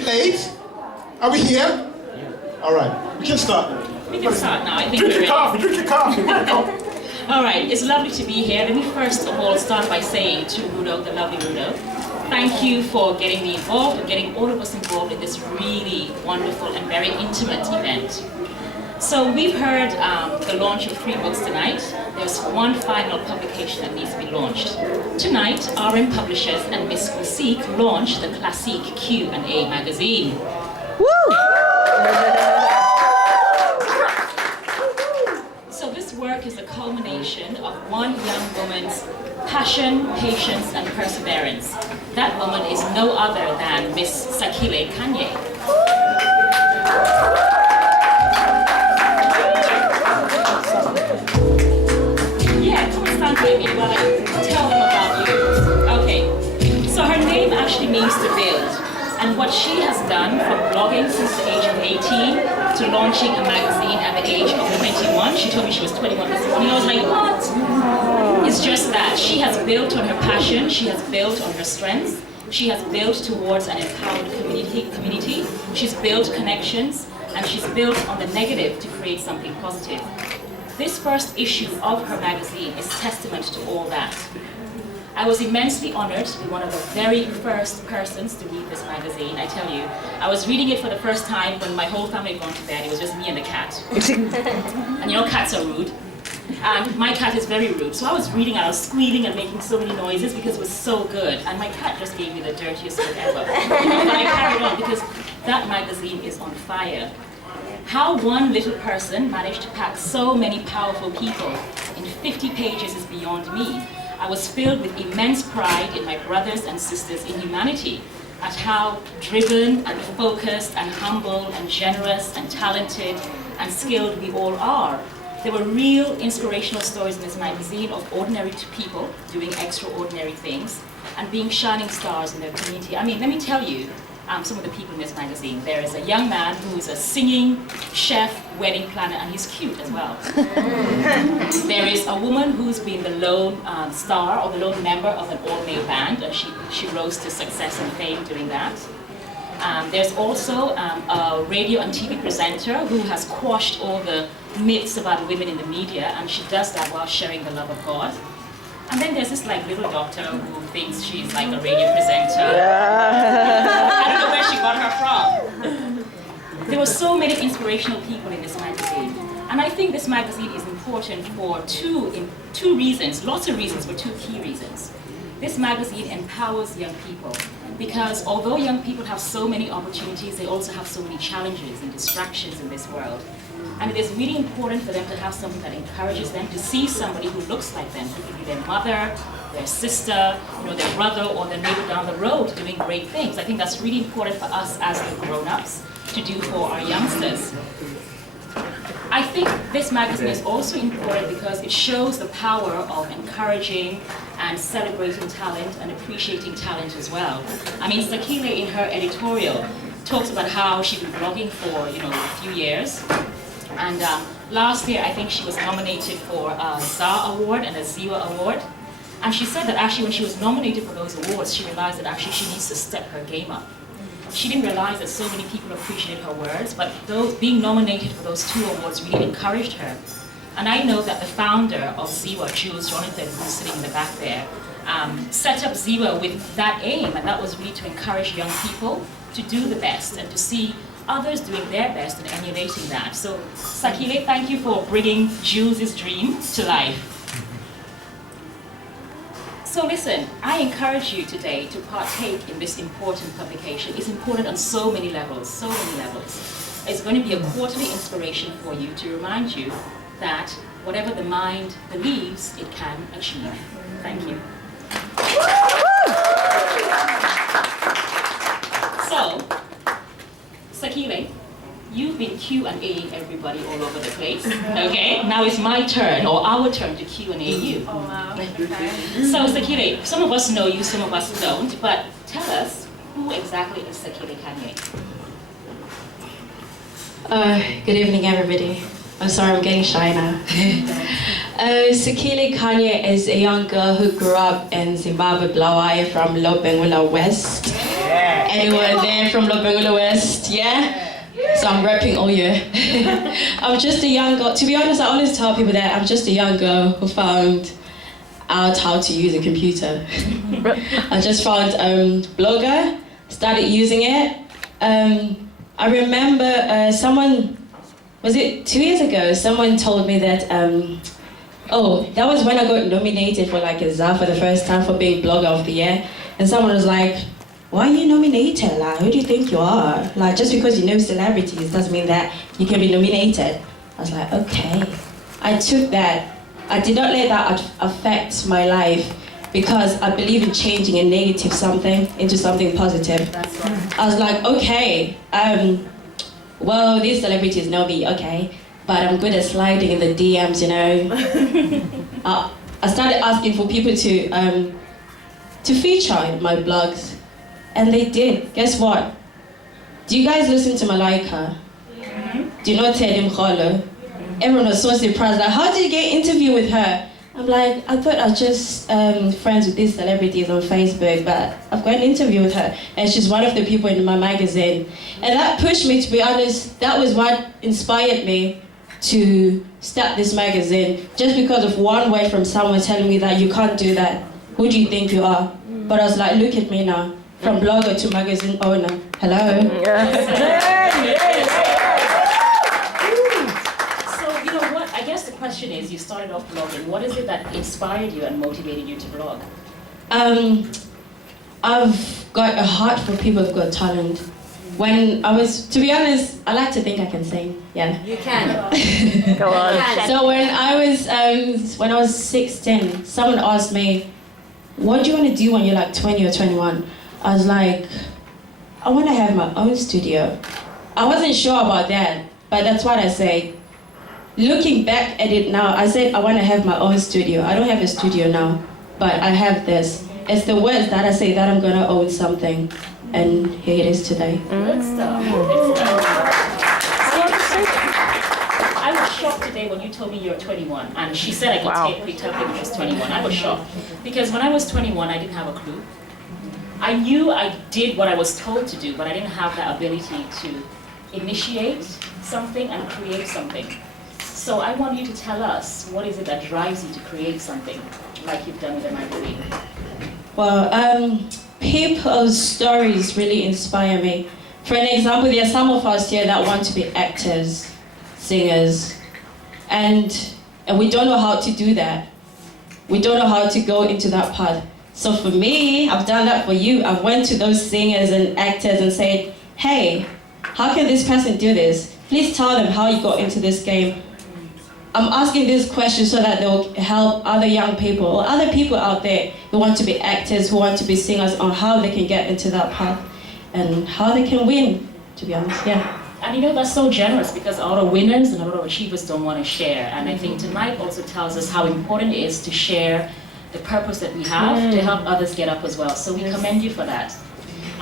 bit late. Are we here? All right, we can start. We can start now. I think Drink we're your coffee, drink your coffee. All right, it's lovely to be here. Let me first of all start by saying to Rudo, the lovely Rudo, thank you for getting me involved and getting all of us involved in this really wonderful and very intimate event. So we've heard the launch of 3 books tonight. There's one final publication that needs to be launched. Tonight, RM Publishers and Miss Classique launched the Classique Q&A magazine. Woo! So this work is a culmination of one young woman's passion, patience, and perseverance. That woman is no other than Miss Sakhile Kanye. Maybe while I tell them about you. Okay, so her name actually means to build, and what she has done from blogging since the age of 18 to launching a magazine at the age of 21. She told me she was 21 this morning. I was like, what? It's just that she has built on her passion, she has built on her strengths, she has built towards an empowered community, she's built connections, and she's built on the negative to create something positive. This first issue of her magazine is testament to all that. I was immensely honored to be one of the very first persons to read this magazine. I tell you, I was reading it for the first time when my whole family had gone to bed. It was just me and the cat. And you know, cats are rude. And my cat is very rude. So I was reading and I was squealing and making so many noises because it was so good. And my cat just gave me the dirtiest look ever. But I carried on because that magazine is on fire. How one little person managed to pack so many powerful people in 50 pages is beyond me. I was filled with immense pride in my brothers and sisters in humanity, at how driven and focused and humble and generous and talented and skilled we all are. There were real inspirational stories in this magazine of ordinary people doing extraordinary things and being shining stars in their community. I mean, let me tell you, some of the people in this magazine. There is a young man who is a singing chef, wedding planner, and he's cute as well. There is a woman who's been the lone star or the lone member of an all-male band, and she rose to success and fame doing that. There's also a radio and TV presenter who has quashed all the myths about women in the media, and she does that while sharing the love of God. And then there's this like little doctor who thinks she's like a radio presenter. I don't know where she got her from. There were so many inspirational people in this magazine. And I think this magazine is important for two reasons, lots of reasons, but 2 key reasons. This magazine empowers young people because although young people have so many opportunities, they also have so many challenges and distractions in this world. And it is really important for them to have something that encourages them to see somebody who looks like them, who could be their mother, their sister, their brother, or their neighbor down the road doing great things. I think that's really important for us as the grown-ups to do for our youngsters. I think this magazine is also important because it shows the power of encouraging and celebrating talent and appreciating talent as well. I mean, Sakhile in her editorial talks about how she's been blogging for a few years. And last year, I think she was nominated for a ZA Award and a Ziwa Award. And she said that actually when she was nominated for those awards, she realized that actually she needs to step her game up. She didn't realize that so many people appreciated her words, but being nominated for those 2 awards really encouraged her. And I know that the founder of Ziwa, Jules Jonathan, who's sitting in the back there, set up Ziwa with that aim, and that was really to encourage young people to do the best and to see others doing their best and emulating that. So, Sakhile, thank you for bringing Jules' dream to life. So listen, I encourage you today to partake in this important publication. It's important on so many levels, so many levels. It's going to be a quarterly inspiration for you to remind you that whatever the mind believes, it can achieve. Thank you. So, Sakhile, you've been Q&A'ing everybody all over the place, okay? Now it's my turn, or our turn, to Q&A you. Oh, wow. Okay. So, Sakhile, some of us know you, some of us don't, but tell us, who exactly is Sakhile Kanye? Good evening, everybody. I'm sorry, I'm getting shy now. Sakhile Kanye is a young girl who grew up in Zimbabwe, Bulawayo, from Lobengula West. Anyone there from Lobengula West? Yeah? So I'm repping all year. I'm just a young girl. To be honest, I always tell people that I'm just a young girl who found out how to use a computer. I just found Blogger, started using it. I remember someone, was it 2 years ago, someone told me that, that was when I got nominated for like a ZA for the first time for being Blogger of the Year. And someone was like, why are you nominated? Like, who do you think you are? Like, just because you know celebrities doesn't mean that you can be nominated. I was like, okay. I took that. I did not let that affect my life because I believe in changing a negative something into something positive. That's right. I was like, okay, well, these celebrities know me, okay, but I'm good at sliding in the DMs, you know. I started asking for people to feature in my blogs. And they did. Guess what? Do you guys listen to Malaika? Do you know Teddy Mkholo? Everyone was so surprised, like, how did you get an interview with her? I'm like, I thought I was just friends with these celebrities on Facebook, but I've got an interview with her, and she's one of the people in my magazine. And that pushed me, to be honest, that was what inspired me to start this magazine, just because of one word from someone telling me that you can't do that. Who do you think you are? But I was like, look at me now. From blogger to magazine owner. Hello. So, you know what? I guess the question is, you started off blogging. What is it that inspired you and motivated you to blog? I've got a heart for people who've got talent. When I was, to be honest, I like to think I can sing. Yeah. You can. Go on. So when I was 16, someone asked me, what do you want to do when you're like 20 or 21? I was like, I want to have my own studio. I wasn't sure about that, but that's what I said. Looking back at it now, I said I want to have my own studio. I don't have a studio now, but I have this. It's the words that I say that I'm going to own something, and here it is today. Good stuff. Good stuff. I was shocked today when you told me you're 21, and she said I could tell people she's 21. I was shocked, because when I was 21, I didn't have a clue. I knew I did what I was told to do, but I didn't have the ability to initiate something and create something. So I want you to tell us, what is it that drives you to create something like you've done with the magazine? Well, people's stories really inspire me. For an example, there are some of us here that want to be actors, singers, and we don't know how to do that. We don't know how to go into that path. So for me, I've done that for you. I went to those singers and actors and said, hey, how can this person do this? Please tell them how you got into this game. I'm asking these questions so that they'll help other young people or other people out there who want to be actors, who want to be singers, on how they can get into that path and how they can win, to be honest, yeah. And you know, that's so generous, because a lot of winners and a lot of achievers don't want to share. And I think tonight also tells us how important it is to share the purpose that we have to help others get up as well. So we commend you for that.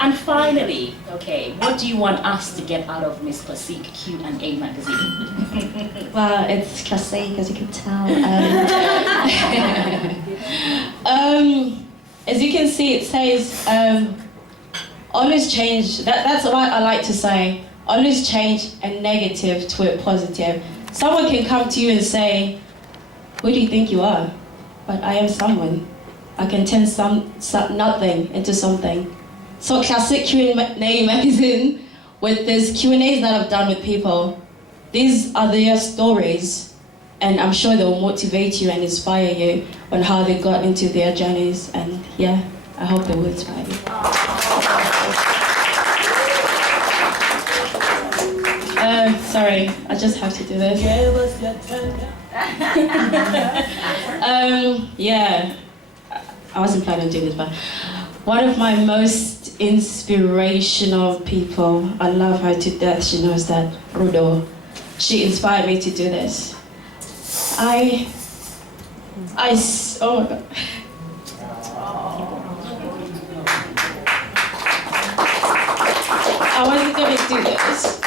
And finally, okay, what do you want us to get out of Miss Classique Q&A magazine? Well, it's Classique, as you can tell. As you can see, it says, always change, that's what I like to say, always change a negative to a positive. Someone can come to you and say, who do you think you are? But I am someone. I can turn nothing into something. So Classique Q&A magazine, with these Q&As that I've done with people, these are their stories, and I'm sure they'll motivate you and inspire you on how they got into their journeys, and yeah, I hope they will inspire you. Sorry, I just have to do this. Yeah, I wasn't planning on doing this, but one of my most inspirational people, I love her to death, she knows that, Rudo. She inspired me to do this. Oh my God. I wasn't going to do this,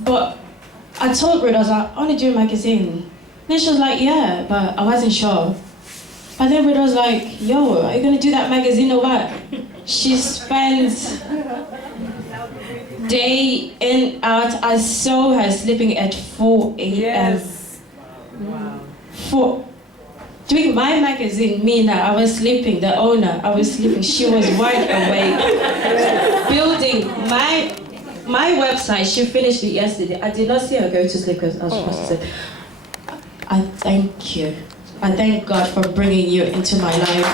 but I told Rhoda, I was like, I want to do a magazine. Then she was like, yeah, but I wasn't sure. But then Rhoda was like, yo, are you going to do that magazine or what? She spends day in, out. I saw her sleeping at 4 a.m. Yes. Wow. Doing my magazine, I was sleeping, the owner, I was sleeping, she was wide awake. Building my website, she finished it yesterday. I did not see her go to sleep because I was supposed to say, I thank you. I thank God for bringing you into my life.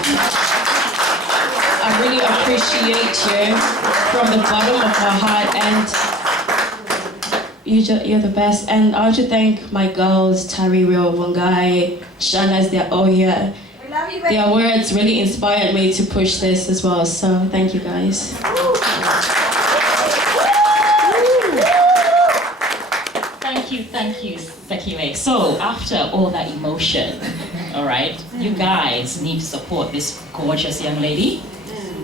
I really appreciate you from the bottom of my heart, and you're the best. And I want to thank my girls, Tari, Rio, Wangai, Shana's, they're all here. We love you, baby. Their words really inspired me to push this as well, so thank you guys. Thank you, Sakhile. So after all that emotion, all right, you guys need to support this gorgeous young lady.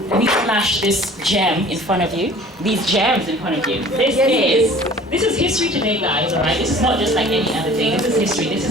Let me flash this gem in front of you. These gems in front of you. This is history today, guys. All right. This is not just like any other thing. This is history. This is